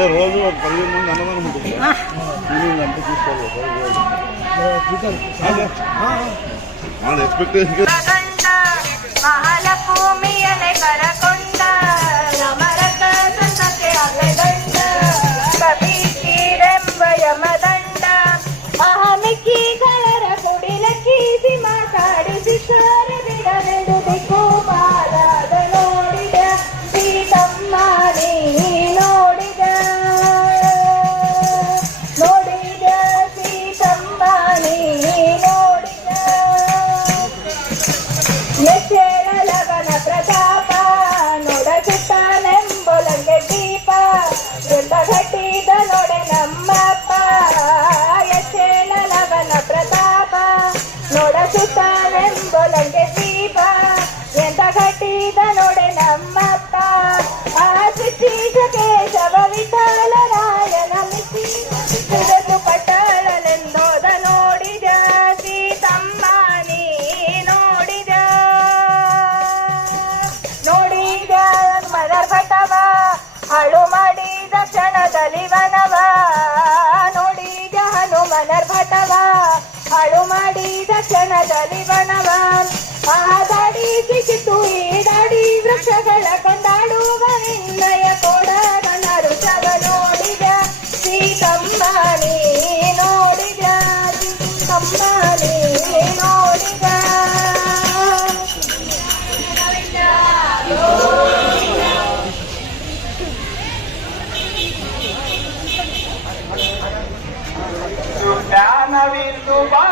అంటే రోజు ఒక 15 మంది అన్నదానం ఉంటుంది అంతా తీసుకోవాలి ఎక్స్పెక్టేషన్ మహాలక్ష్మి అనే కరకొండ నమరక సంతకే అగదండ కవికి రెంబయమదండ అహమికి కలర కుడిలకి మాట్లాడి ಶಿಖರ ಬಿಡನೆಡು ದಿಕ್ಕು ಬಾಲಾದ ನೋಡಿದ ಸೀತಮ್ಮ ನೀ ನೋಡಿದ ನೋಡಿದ ಸೀತಮ್ಮ ನೀ ನೋಡಿದ ಎಚ್ಚೇಳಲವನ ಪ್ರತಾಪ ನೋಡಸುತ್ತಾನೆಂಬೊಲಂಗೆ ದೀಪ ಎಂತ ಘಟಿದ ನೋಡೆ ನಮ್ಮಪ್ಪ ಎಚ್ಚೇಳಲವನ ಪ್ರತಾಪ ನೋಡಸುತ್ತಾನೆಂಬೊಲಂಗೆ ದೀಪ ಎಂತ ಘಟಿದ ನೋಡೆ ನಮ್ಮಪ್ಪ ಆ ಶಿಕ್ಷೀಷ ಕೇಶವ ವಿಠಲರಾಯನ ಮಿತಿ ಸುರತು ಪಟ್ಟಳನೆಂದೋದ ನೋಡಿದ ಸೀತಮ್ಮ ನೀ ನೋಡಿದ ನೋಡಿದ ಮದರ್ಭಟವ ಹಾಳು ಮಾಡಿದ ಕ್ಷಣದಲ್ಲಿ ವನವ ನೋಡಿದ ಹನುಮನರ್ಭಟವ ಹಾಳು ಮಾಡಿದ ಕ್ಷಣದಲ್ಲಿ ವನವ ಆ ದಾಡಿ ಕಿಸಿತು ಈ ದಾಡಿ ವೃಕ್ಷಗಳ ಕೊಂಡಾಡುವ ನಿನ್ನಯ ಕೋಡದ ನರುಷವ ನೋಡಿದ ಸೀತಮ್ಮ ನೀ ನೋಡಿದ ಸೀತಮ್ಮ ನೀ ನೋಡಿದ ಜ್ಞಾನವಿಂದು ಬಾ